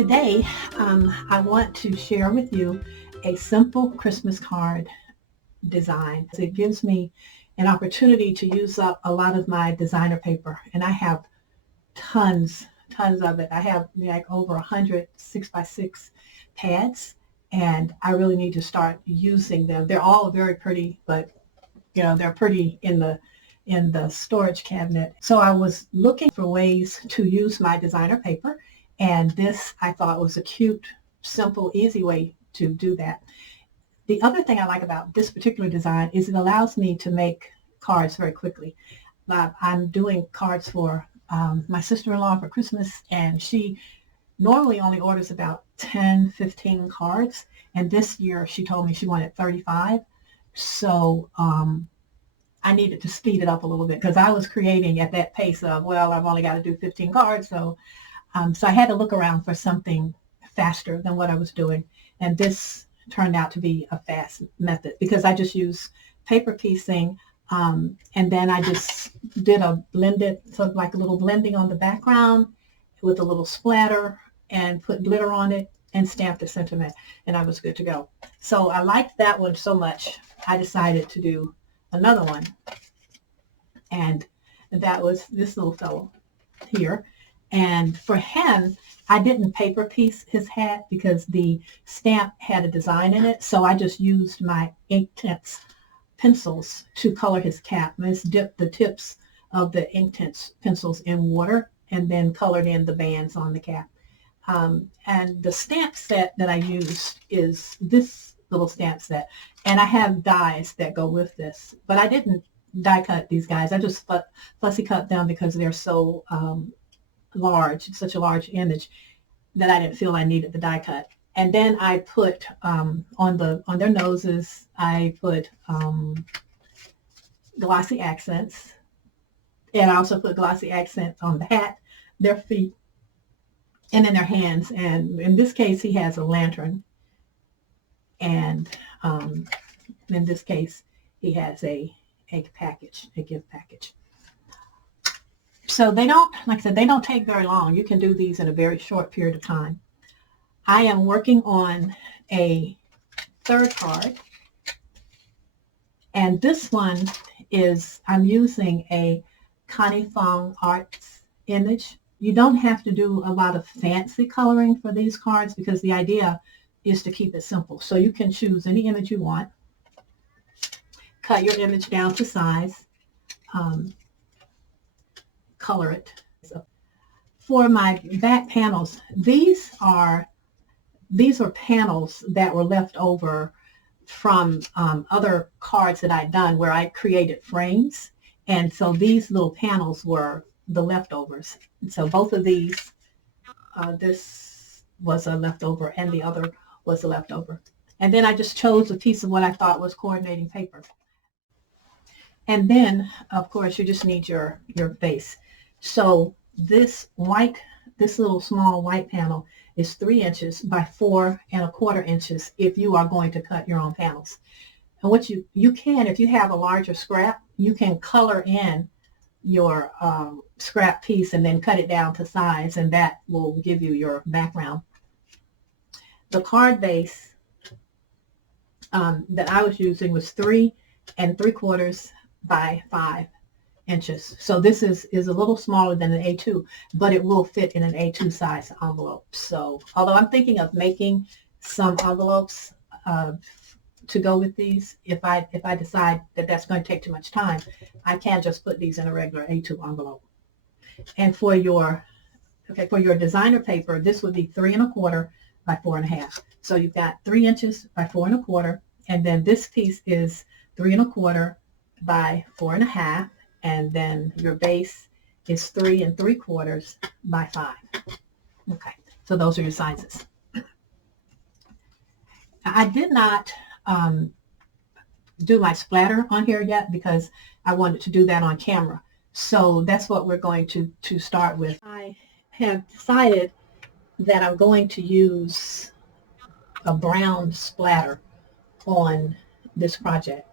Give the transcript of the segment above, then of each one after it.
Today, I want to share with you a simple Christmas card design. It gives me an opportunity to use up a lot of my designer paper, and I have tons of it. I have like over 100 6x6 pads, and I really need to start using them. They're all very pretty, but they're pretty in the storage cabinet. So I was looking for ways to use my designer paper, and this I thought was a cute, simple, easy way to do that. The other thing I like about this particular design is it allows me to make cards very quickly. I'm doing cards for my sister-in-law for Christmas, and she normally only orders about 10-15 cards, and this year she told me she wanted 35. So I needed to speed it up a little bit because I was creating at that pace of, well, I've only got to do 15 cards. So I had to look around for something faster than what I was doing. And this turned out to be a fast method because I just used paper piecing, and then I just did a blended, sort of like a little blending on the background with a little splatter and put glitter on it and stamped the sentiment, and I was good to go. So I liked that one so much, I decided to do another one, and that was this little fellow here. And for him, I didn't paper piece his hat because the stamp had a design in it, so I just used my Inktense pencils to color his cap. I just dipped the tips of the Inktense pencils in water and then colored in the bands on the cap. And the stamp set that I used is this little stamp set, and I have dies that go with this, but I didn't die cut these guys. I just fussy cut them because they're so large. It's such a large image that I didn't feel I needed the die cut. And then I put on their noses, I put glossy accents, and I also put glossy accents on the hat, their feet, and in their hands. And in this case, he has a lantern. And in this case, he has a gift package. So they don't, like I said, they don't take very long. You can do these in a very short period of time. I am working on a third card. And this one is, I'm using a Connie Fong Arts image. You don't have to do a lot of fancy coloring for these cards because the idea is to keep it simple. So you can choose any image you want, cut your image down to size, color it. For my back panels, these are panels that were left over from other cards that I'd done where I created frames, and so these little panels were the leftovers. So both of these, this was a leftover and the other was a leftover. And then I just chose a piece of what I thought was coordinating paper. And then, of course, you just need your base. So this little small white panel is 3 inches by 4¼ inches if you are going to cut your own panels. And what you can, if you have a larger scrap, you can color in your scrap piece and then cut it down to size, and that will give you your background. The card base that I was using was 3 3/4 by 5 inches. So this is a little smaller than an A2, but it will fit in an A2 size envelope. So although I'm thinking of making some envelopes to go with these, if I decide that that's going to take too much time, I can just put these in a regular A2 envelope. And for your designer paper, this would be 3 1/4 by 4½. So you've got 3 inches by 4 1/4, and then this piece is 3 1/4 by 4½, and then your base is 3 3/4 by 5. Okay, so those are your sizes. I did not do my splatter on here yet because I wanted to do that on camera. So that's what we're going to start with. I have decided that I'm going to use a brown splatter on this project.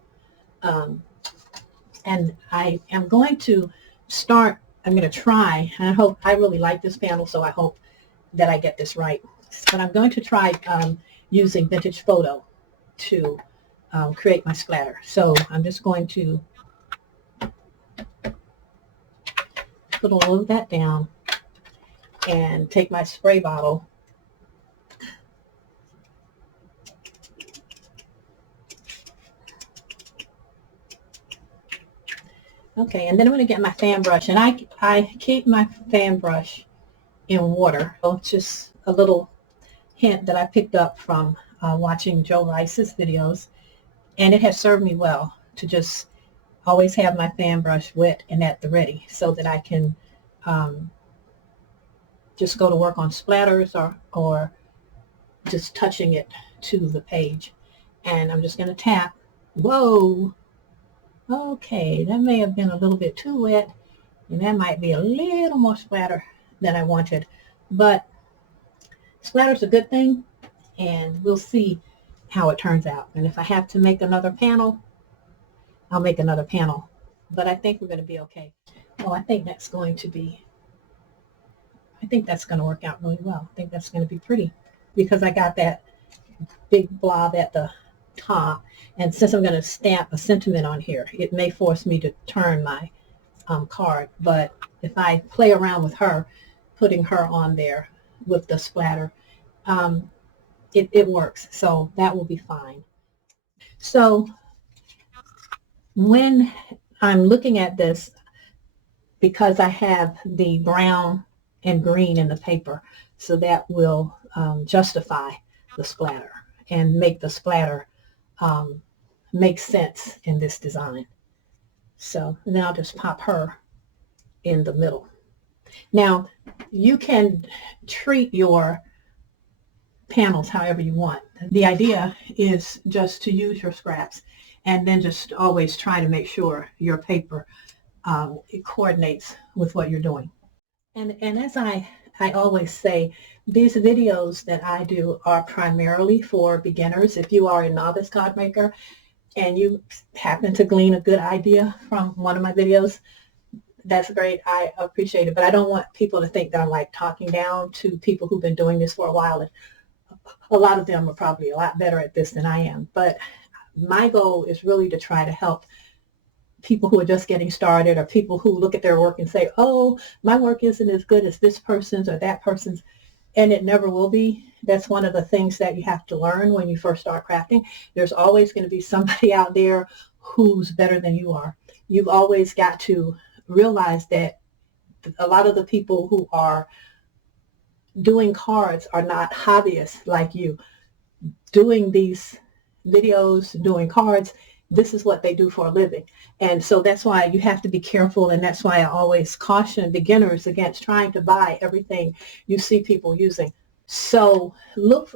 And I am going to start, I'm going to try, and I really like this panel, so I hope that I get this right. But I'm going to try using Vintage Photo to create my splatter. So I'm just going to put all of that down and take my spray bottle Okay, and then I'm going to get my fan brush, and I keep my fan brush in water. So it's just a little hint that I picked up from watching Joe Rice's videos, and it has served me well to just always have my fan brush wet and at the ready so that I can just go to work on splatters or just touching it to the page. And I'm just going to tap. Whoa! Okay, that may have been a little bit too wet, and that might be a little more splatter than I wanted. But splatter's a good thing, and we'll see how it turns out. And if I have to make another panel, I'll make another panel. But I think we're going to be okay. Oh, I think that's going to work out really well. I think that's going to be pretty because I got that big blob at the top, and since I'm going to stamp a sentiment on here, it may force me to turn my card. But if I play around with her, putting her on there with the splatter, it works. So that will be fine. So when I'm looking at this, because I have the brown and green in the paper, so that will justify the splatter and make the splatter make sense in this design. So then I'll just pop her in the middle. Now you can treat your panels however you want. The idea is just to use your scraps and then just always try to make sure your paper it coordinates with what you're doing. And as I always say, these videos that I do are primarily for beginners. If you are a novice card maker and you happen to glean a good idea from one of my videos, that's great. I appreciate it. But I don't want people to think that I'm like talking down to people who've been doing this for a while. And a lot of them are probably a lot better at this than I am. But my goal is really to try to help people who are just getting started, or people who look at their work and say, oh, my work isn't as good as this person's or that person's, and it never will be. That's one of the things that you have to learn when you first start crafting. There's always going to be somebody out there who's better than you are. You've always got to realize that a lot of the people who are doing cards are not hobbyists like you. Doing these videos, doing cards, this is what they do for a living. And so that's why you have to be careful, and that's why I always caution beginners against trying to buy everything you see people using. So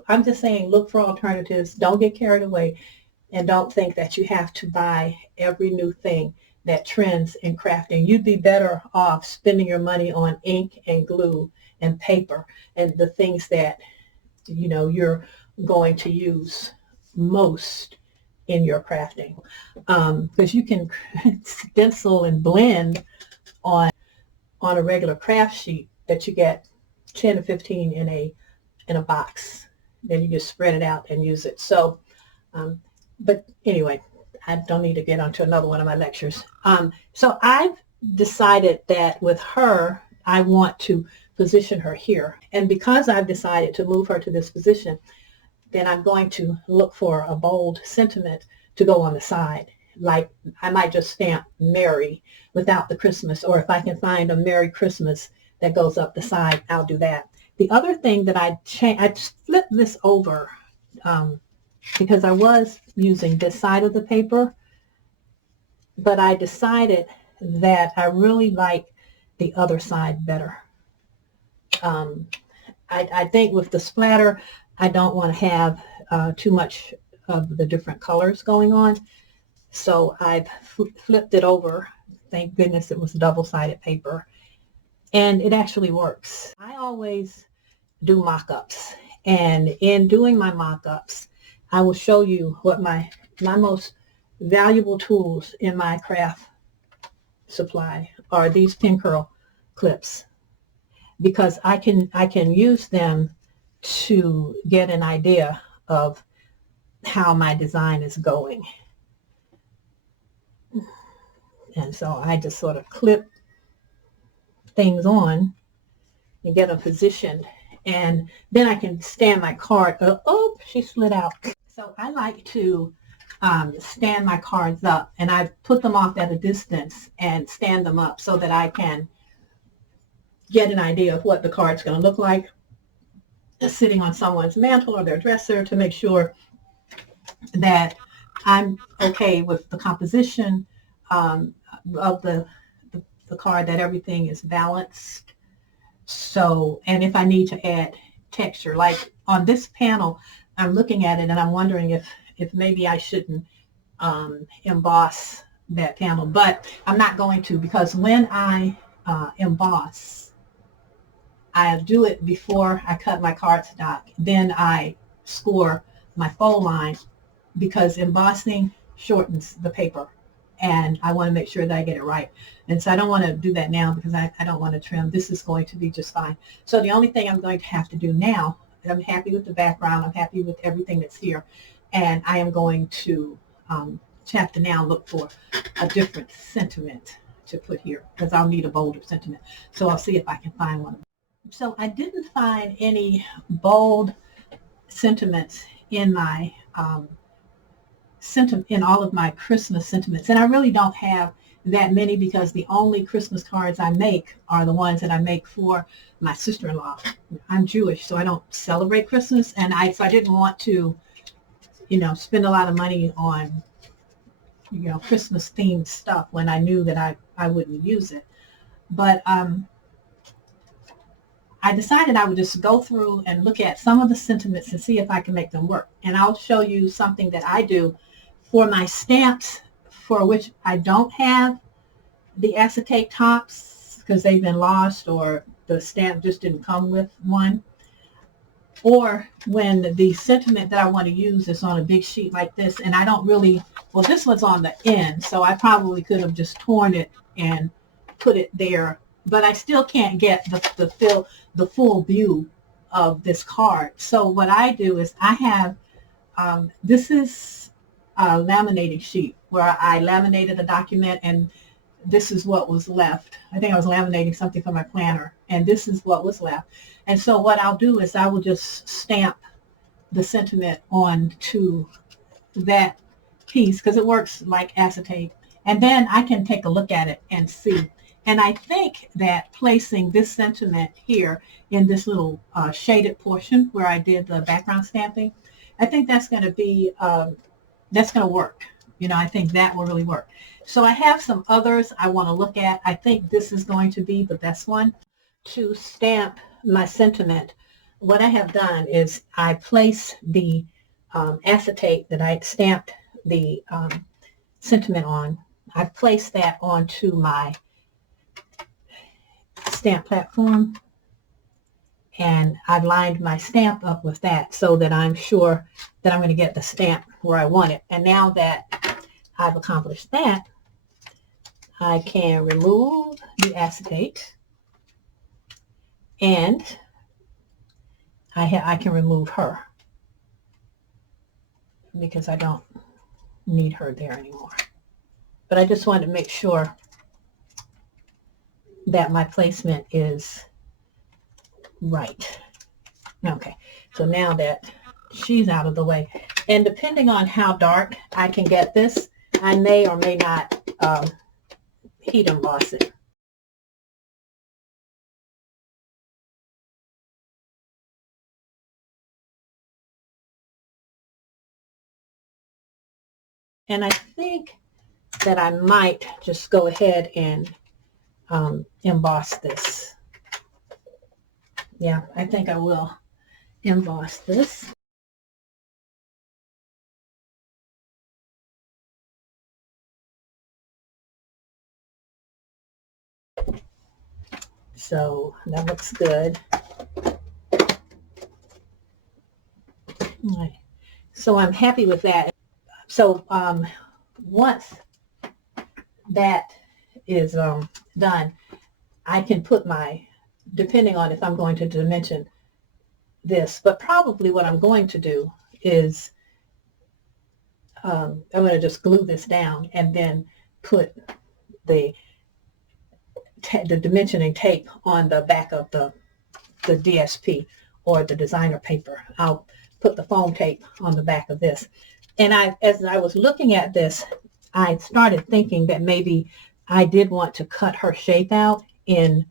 I'm just saying, look for alternatives. Don't get carried away, and don't think that you have to buy every new thing that trends in crafting. You'd be better off spending your money on ink and glue and paper and the things that you're going to use most in your crafting, because you can stencil and blend on a regular craft sheet that you get 10 to 15 in a box. Then you just spread it out and use it. So but anyway, I don't need to get onto another one of my lectures. So I've decided that with her, I want to position her here, and because I've decided to move her to this position, then I'm going to look for a bold sentiment to go on the side. Like I might just stamp Merry without the Christmas, or if I can find a Merry Christmas that goes up the side, I'll do that. The other thing that I flipped this over because I was using this side of the paper, but I decided that I really like the other side better. I think with the splatter, I don't want to have too much of the different colors going on. So I've flipped it over. Thank goodness it was double-sided paper. And it actually works. I always do mock-ups. And in doing my mock-ups, I will show you what my most valuable tools in my craft supply are these pin curl clips, because I can use them to get an idea of how my design is going. And so I just sort of clip things on and get them positioned. And then I can stand my card. Oh, she slid out. So I like to stand my cards up, and I put them off at a distance and stand them up so that I can get an idea of what the card's going to look like sitting on someone's mantle or their dresser, to make sure that I'm okay with the composition of the card, that everything is balanced. So, and if I need to add texture, like on this panel, I'm looking at it and I'm wondering if maybe I shouldn't emboss that panel, but I'm not going to, because when I emboss, I do it before I cut my cardstock. Then I score my fold line, because embossing shortens the paper, and I want to make sure that I get it right. And so I don't want to do that now because I don't want to trim. This is going to be just fine. So the only thing I'm going to have to do now, I'm happy with the background, I'm happy with everything that's here, and I am going to have to now look for a different sentiment to put here, because I'll need a bolder sentiment. So I'll see if I can find one. So I didn't find any bold sentiments in my in all of my Christmas sentiments, and I really don't have that many, because the only Christmas cards I make are the ones that I make for my sister-in-law. I'm Jewish, so I don't celebrate Christmas, and so I didn't want to, spend a lot of money on, Christmas themed stuff when I knew that I wouldn't use it. But I decided I would just go through and look at some of the sentiments and see if I can make them work. And I'll show you something that I do for my stamps, for which I don't have the acetate tops because they've been lost, or the stamp just didn't come with one. Or when the sentiment that I want to use is on a big sheet like this, and I don't really, well, this one's on the end, so I probably could have just torn it and put it there, but I still can't get the full view of this card. So what I do is I have, this is a laminating sheet where I laminated a document, and this is what was left. I think I was laminating something for my planner, and this is what was left. And so what I'll do is I will just stamp the sentiment onto that piece, because it works like acetate. And then I can take a look at it and see. And I think that placing this sentiment here in this little shaded portion where I did the background stamping, I think that's going to be, that's going to work. I think that will really work. So I have some others I want to look at. I think this is going to be the best one to stamp my sentiment. What I have done is I place the acetate that I stamped the sentiment on. I placed that onto my stamp platform, and I've lined my stamp up with that so that I'm sure that I'm going to get the stamp where I want it. And now that I've accomplished that, I can remove the acetate, and I can remove her because I don't need her there anymore. But I just wanted to make sure that my placement is right. Okay, so now that she's out of the way, and depending on how dark I can get this, I may or may not heat emboss it. And I think that I might just go ahead and emboss this. Yeah, I think I will emboss this. So that looks good. Right. So I'm happy with that. So once that is done, I can put my, depending on if I'm going to dimension this, but probably what I'm going to do is I'm going to just glue this down and then put the dimensioning tape on the back of the DSP or the designer paper. I'll put the foam tape on the back of this. And as I was looking at this, I started thinking that maybe I did want to cut her shape out in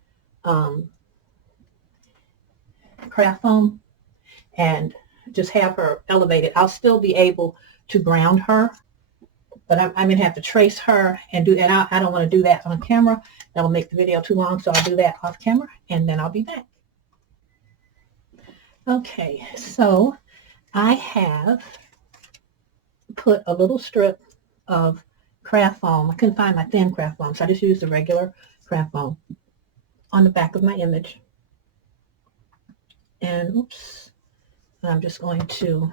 craft foam and just have her elevated. I'll still be able to ground her, but I'm going to have to trace her and I don't want to do that on camera. That'll make the video too long, so I'll do that off camera, and then I'll be back. Okay, so I have put a little strip of craft foam. I couldn't find my thin craft foam, so I just used the regular craft foam on the back of my image. And oops, I'm just going to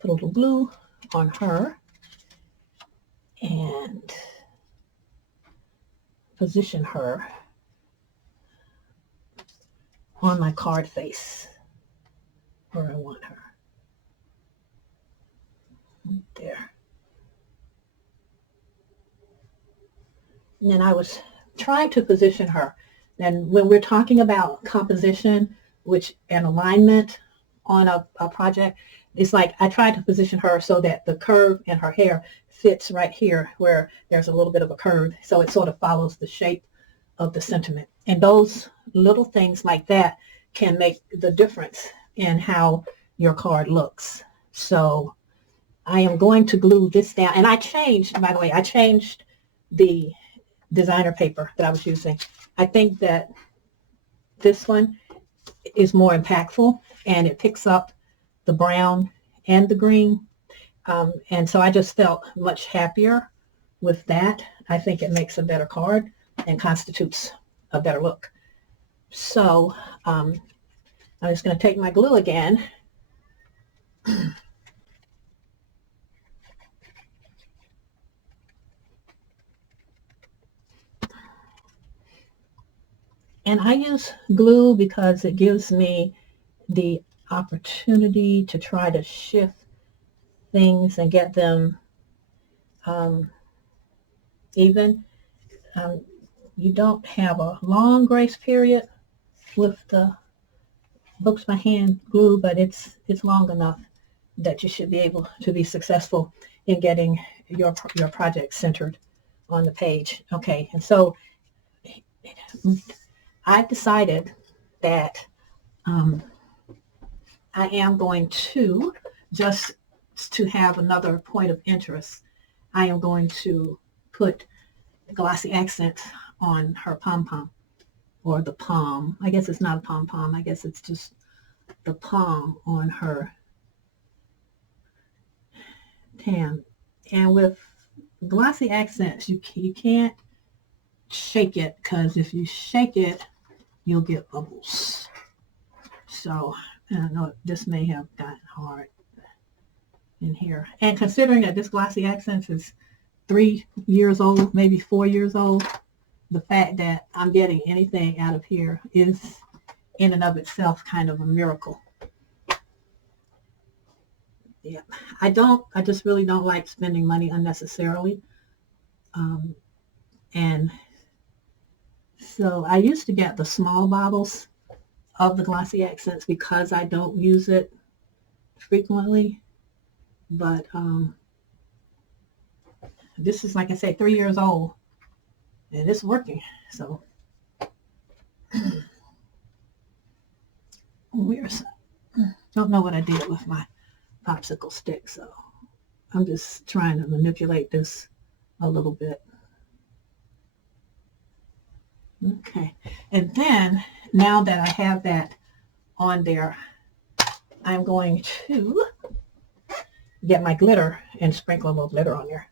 put a little glue on her and position her on my card face where I want her. Right there. And then I was trying to position her. And when we're talking about composition, and alignment on a project, it's like I tried to position her so that the curve in her hair fits right here where there's a little bit of a curve. So it sort of follows the shape of the sentiment. And those little things like that can make the difference in how your card looks. So I am going to glue this down. And I changed, by the way, the designer paper that I was using. I think that this one is more impactful and it picks up the brown and the green. And so I just felt much happier with that. I think it makes a better card and constitutes a better look. So I'm just going to take my glue again. And I use glue because it gives me the opportunity to try to shift things and get them even. You don't have a long grace period with the books by hand glue, but it's long enough that you should be able to be successful in getting your project centered on the page. Okay, and so I've decided that I am going to, just to have another point of interest, I am going to put glossy accents on her pom-pom, or the palm. I guess it's not a pom-pom. I guess it's just the palm on her tam. And with glossy accents, you can't shake it, because if you shake it, you'll get bubbles. So I don't know, this may have gotten hard in here. And considering that this glossy accents is 3 years old, maybe 4 years old, the fact that I'm getting anything out of here is in and of itself kind of a miracle. Yeah, I just really don't like spending money unnecessarily. And so I used to get the small bottles of the glossy accents because I don't use it frequently. But this is, like I say, 3 years old, and it's working. So don't know what I did with my popsicle stick, so I'm just trying to manipulate this a little bit. Okay, and then now that I have that on there, I'm going to get my glitter and sprinkle a little glitter on there.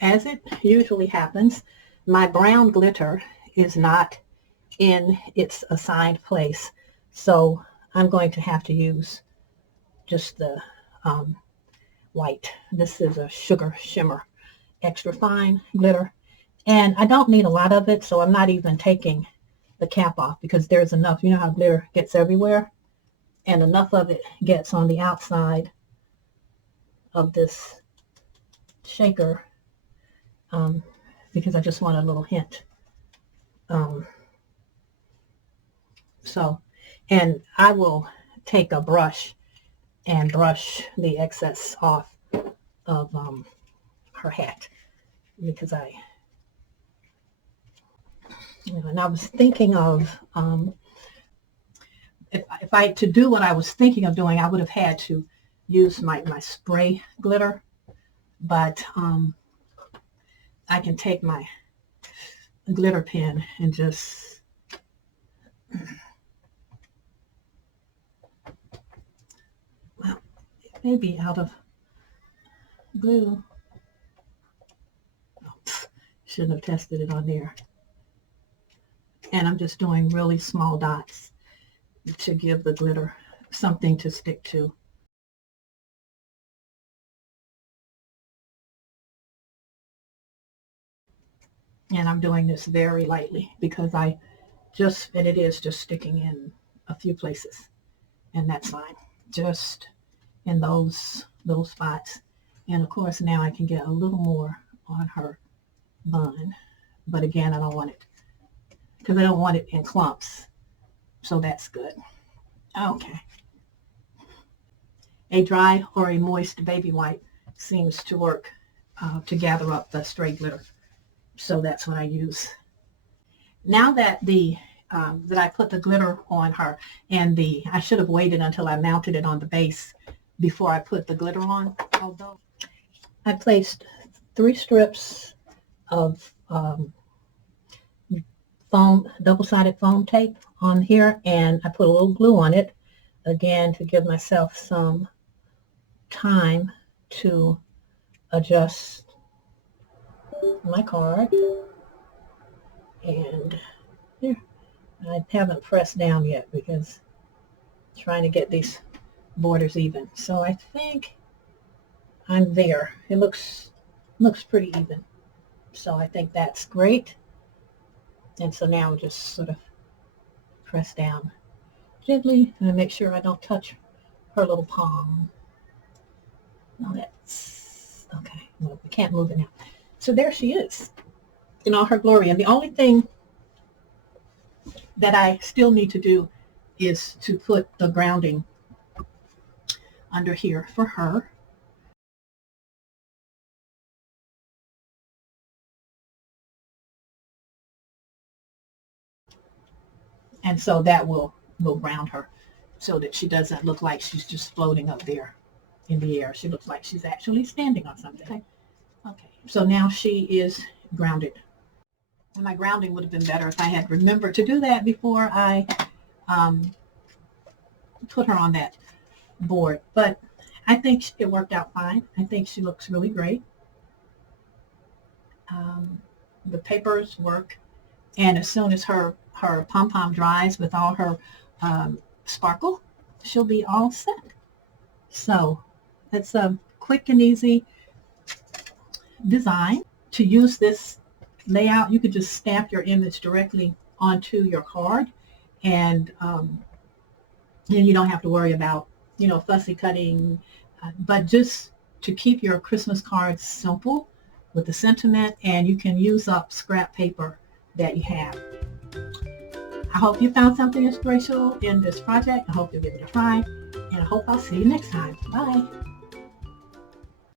As it usually happens, my brown glitter is not in its assigned place, so I'm going to have to use just the white. This is a Sugar Shimmer Extra Fine glitter, and I don't need a lot of it, so I'm not even taking the cap off, because there's enough, you know how glitter gets everywhere, and enough of it gets on the outside of this shaker, because I just want a little hint. And I will take a brush and brush the excess off of her hat, because and I was thinking of, if I to do what I was thinking of doing, I would have had to use my spray glitter, but I can take my glitter pen and just well, it may be out of glue. Oh, shouldn't have tested it on there. And I'm just doing really small dots to give the glitter something to stick to. And I'm doing this very lightly because and it is just sticking in a few places, and that's fine. Just in those little spots. And of course now I can get a little more on her bun, but again, I don't want it, because I don't want it in clumps. So that's good. Okay. A dry or a moist baby wipe seems to work to gather up the stray glitter. So that's what I use. Now that that I put the glitter on her, and I should have waited until I mounted it on the base before I put the glitter on. Although I placed 3 strips of foam, double-sided foam tape on here, and I put a little glue on it, again, to give myself some time to adjust my card. And here, I haven't pressed down yet because I'm trying to get these borders even. So I think I'm there. It looks pretty even. So I think that's great. And so now just sort of press down gently and make sure I don't touch her little palm. No, that's okay. Well, we can't move it now. So there she is in all her glory. And the only thing that I still need to do is to put the grounding under here for her. And so that will ground her so that she doesn't look like she's just floating up there in the air. She looks like she's actually standing on something. Okay, so now she is grounded. And my grounding would have been better if I had remembered to do that before I put her on that board. But I think it worked out fine. I think she looks really great. The papers work. And as soon as her pom-pom dries with all her sparkle, she'll be all set. So it's a quick and easy design. To use this layout, you could just stamp your image directly onto your card, and then you don't have to worry about, fussy cutting. But just to keep your Christmas cards simple with the sentiment, and you can use up scrap paper that you have. I hope you found something inspirational in this project. I hope you'll give it a try, and I hope I'll see you next time. Bye.